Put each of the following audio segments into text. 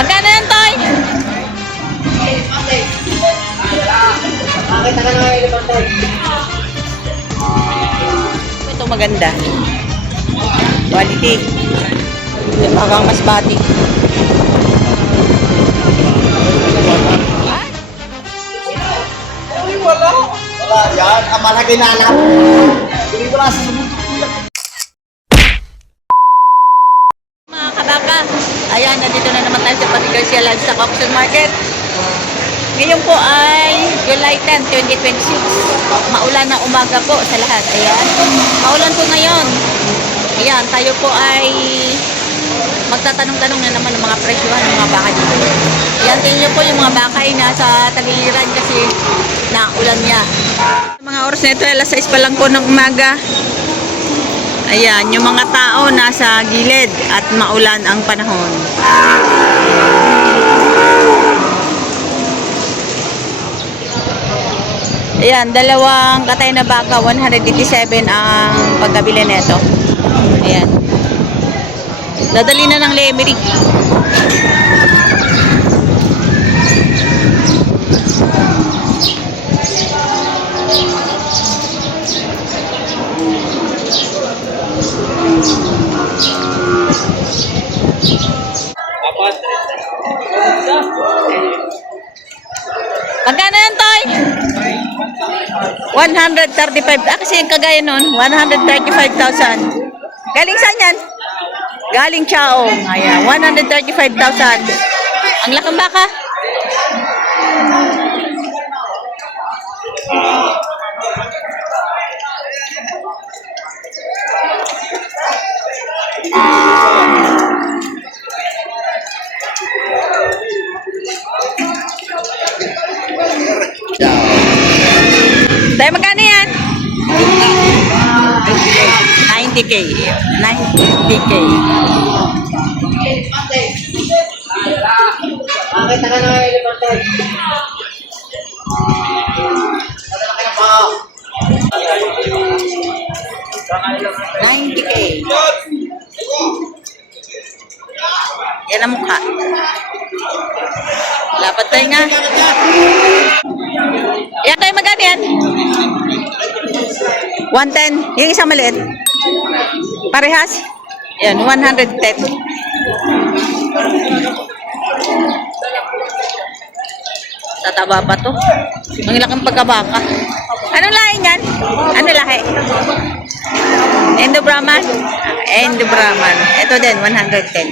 Magkano yan, Toy? Makita ka na ngayon ibang Toy. Ito maganda. Quality. Bakang mas bati. Wala yan. Ang malaki na alam. Hindi ko lang sa sumunod ko yan. Mga kabaka, ayan, nandito na naman tayo sa Pati Garcia Livestock Auction Market. Ngayon po ay July 10, 2026. Maulan na umaga po sa lahat. Ayan. Maulan po ngayon. Ayan, tayo po ay magtatanong-tanong na naman ng mga presyohan ng mga baka dito. Ayan, tingnan nyo po yung mga baka ay nasa taliran kasi naulan niya. Mga oras na ito, alas 6 pa lang po ng umaga. Ayan, yung mga tao nasa gilid at maulan ang panahon. Ayan, dalawang katay na baka, 187 ang pagkabili nito. Ayan. Dadali na ng Lemery. Magkano yan, Toy? 135. Kasi kagaya nun, 135,000. Galing saan yan? Galing Chaong. Ayan, 135,000. Ang lakang baka. Tayo magkano yan? 90K. 90K. Makita ka na ngayon ibang Toy. Malaki na pa. 90K. Yan ang mukha. Lapat tayo nga. Yan tayo magkano yan? 110. Yung isang maliit. Parehas? Yan, 110. Tataba pa to. Ang laking pagkabaka. Anong lahi niyan? Ano lahi? Indo Brahman? Indo Brahman. Ito din, 110.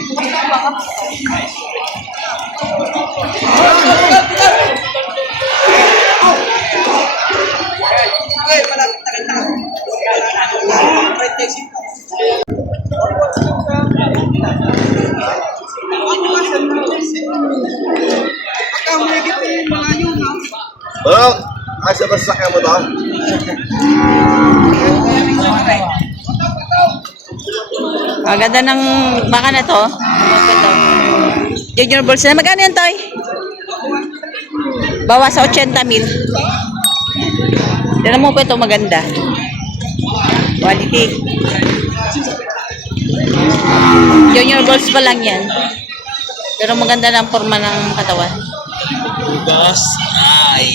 Bro, asa ba sasakyan mo to? Maganda ng baka na to. Junior balls na. Magkano yan, Toy? Bawas sa 80,000. Tignan mo po ito, maganda. Quality. Junior balls pa lang yan. Pero maganda ng forma ng katawan. Boss, ay.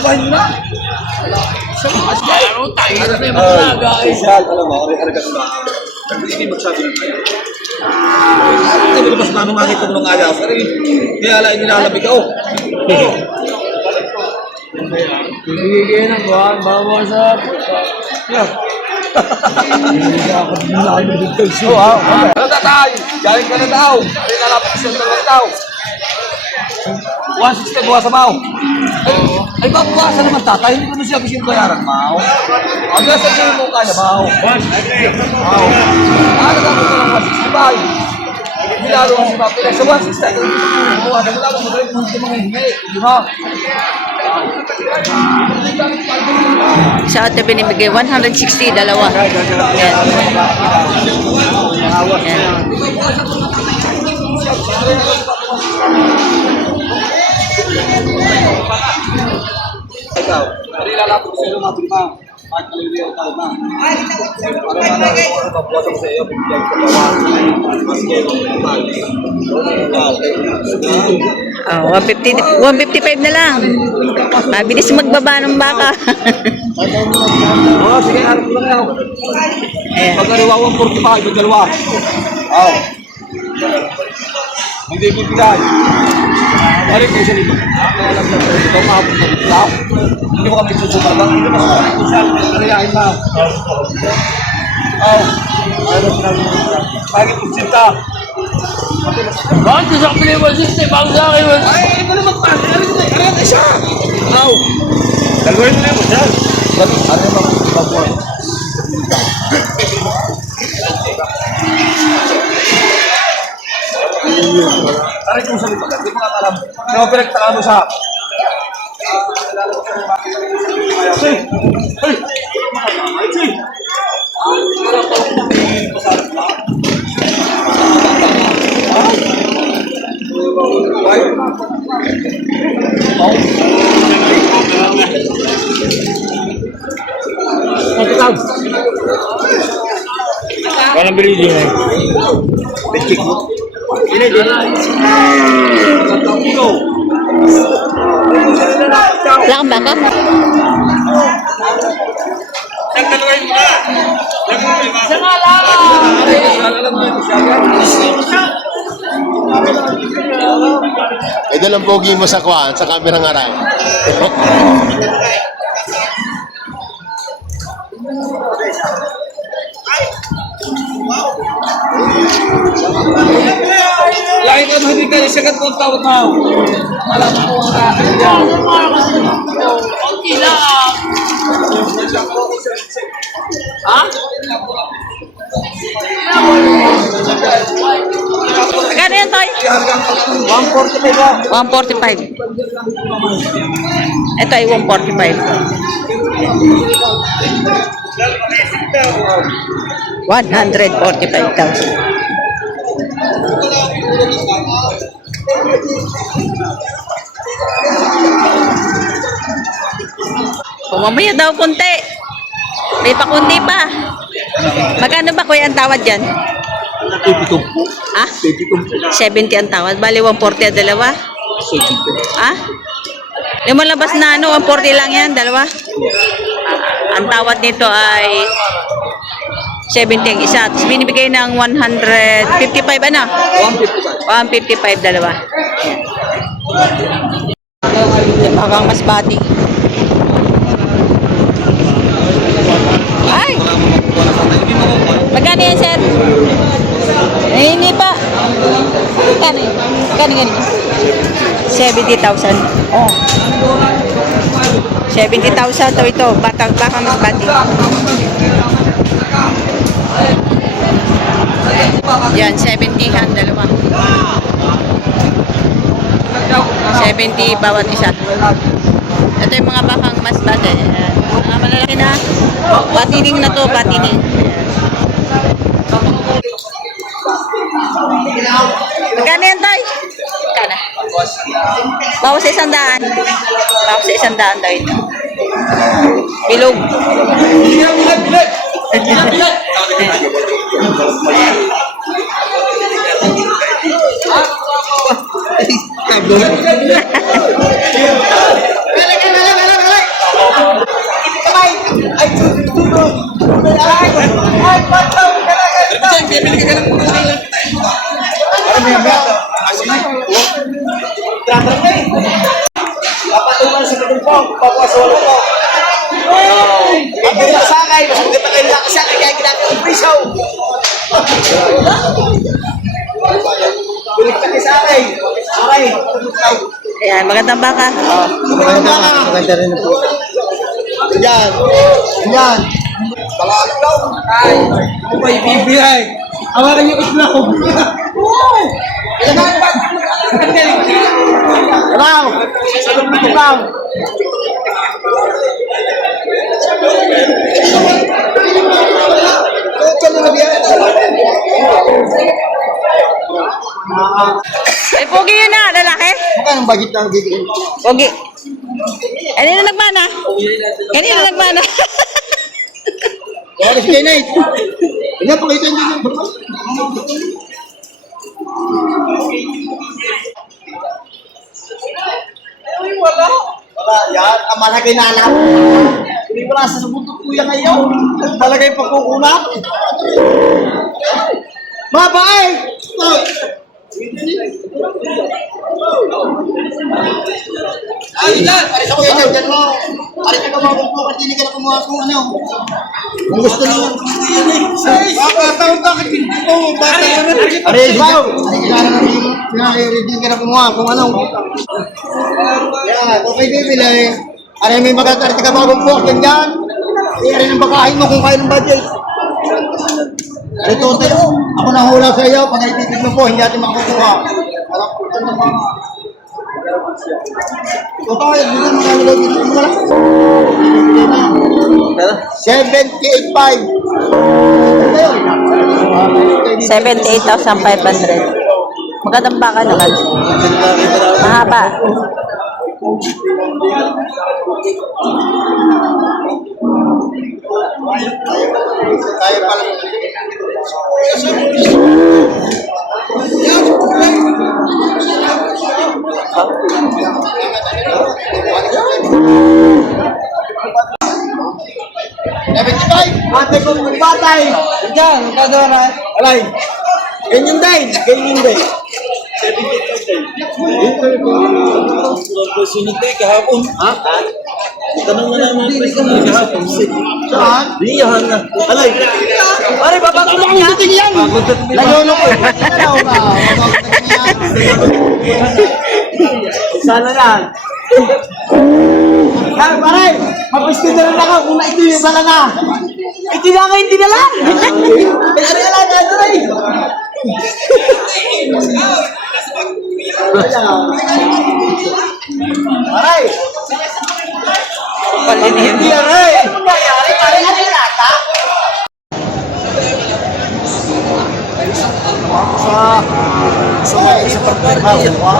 Alam mo, ari-ari ka ba? Hindi magsabi ng tayo. Hindi mo mas paano makita mo ng ayaw. Pero kaya ala inilalabig ako. Bibigyan ng buwan, bawa sa Ano tatay? Galing ka na daw. Ay nalapit siya ng daw. 160 buwa sa Mao. Ay babawasan naman tatay. Hindi ko na siya bigyan bayaran, Mao. Hanggang sa siya mo kaya, Mao. Mao. Ano dapat ko ng 160 ba? Nilalo ko si Mao. Sa 160 ito. Buwa na mula ko magaling mo mga hingi. Di ba? Sa ate binibigay 160, dalawa. Yan. Yan. Ikaw. Pero ilalapot sa iyo mga prima. Kahit kaliliw ang tao na. Para malalaman ko ano mabuwasan sa iyo. Bigyan ko gawa. Mas kayo ng Oh, 155 na lang. Mabilis magbaba ng baka. Oo, sige, harap ko lang yan. Ayan. Pag-ariwa 145, yung dalawa. Oo. Hindi mo bigay. Balik kayo sa lito. Kaya lang lang. Ito mahapon sa lito. Hindi mo kami susuka lang. Hindi mo kami susuka. Karayain lang. Oo. Pagit po sinta. Bakit ko sa piliwan system? Ang sa akin was... Ay, ito naman pa. Ano na siya? Oo. Dalawin mo na mo siya. Ano naman pabuhay? Aray kung salita ka, di mo nga alam. Hindi mo pinagtaka mo sa... Hey! Hey! Hey! Walang breeding eh. Wala kang baka? Ay, dalang pogi mo sa kuwan, sa kamerang harap. Lagi ka hindi ka isagat kung tawag na. Alam mo kung akin yan. Okay lang. Ha? Magkano yan, Toy? 145 ba? 145. Ito ay 145,000. Mamaya daw kunti. May pakunti pa. Magkano ba kuya ang tawad dyan? 52 po. Ah? 52 70 ang tawad. Bali 140 ang dalawa. 70. Ah? Yung malabas na ano, 140 lang yan, dalawa. Ang tawad nito ay 70 ang isa. Tapos binibigay ng 155 ano? 155. 155 dalawa. Bakang mas bati. Ay! Magkano yan, sir? Eh, hindi pa. Magkano yun? Magkano ganun? 70,000. Oh. 70,000 to ito. Bakang mas bati. Yan, 70 ang dalawa. 70 bawat isa. Ito yung mga bakang mas bati. Ayan. Mga malalaki na. Patining na to, patining. Magkano yan, Toy? Magkano? Bawas sa 100. Bawas sa 100 daw ito. Bilog. Papatungan sa katulpong, papasawala ko. Ang ganda sa akin, mas maganda kayo lang sa akin, kaya ginagawa ng prisaw. Kulikta kayo sa akin. Okay. Ayan, magandang baka. Maganda rin po. Yan. Yan. Talaan daw. Ay, may bibiyay. Awakan yung itlog. Wow. Wow. Ay, pogi yun na, lalaki. Magkano bagit ng bibigyan? Pogi. Kanino nagmana? Kanino nagmana? Kaya si Kenneth. Tingnan, pakita niyo yung wala, yan. Ang malagay na alam. Hindi ko nasa bundok kuya ngayon. Malagay pa kukunak. Babae! Ay, dyan! Aris ako yan, dyan mo. Aris ka mga bumbukat, hindi ka na kumuha kung ano. Kung gusto niyo. Bakataon ka hindi mo. Aris, ikaw! Hindi ka na kumuha kung ano. Yan, okay bibili. Ano may magagalit ka mga bumbukat yan dyan. Iyarin ang bakahin mo kung kaya ng budget. Ito tayo, ako nahula sa iyo, pag naitipid mo po, hindi natin makakukuha. Walang puto ng mga... Ito tayo, hindi na magkano dito mo lang. 78,500. 78,500. Magandang baka naman. Mahaba. Tayo pala. Ate ko ng batay. Diyan, kadora. Alay. Ganyan din, ganyan din. Sunod kahapon. Ha? Tanong na naman yung presidente kahapon. Saan? Liyahan na. Alay. Pare, babago mo ang dating yan. Nalunok ko. Sana yan. Kaya pare, mag-pwesto na rin ako kung ito yung sala na. Ito na nga hindi na lang. Ay, ala na ito rin. Pare. Hindi yan rin. Ano nangyari? Pare, ano yung lata? Sa pagkakawa.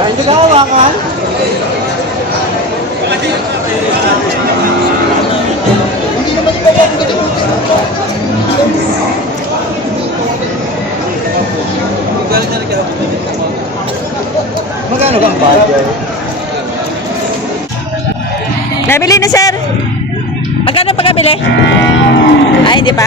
Hindi ka hawakan? Hindi naman ikaw yan. Magkano bang budget? Nabili na, sir. Magkano pagkabili? Ay, hindi pa.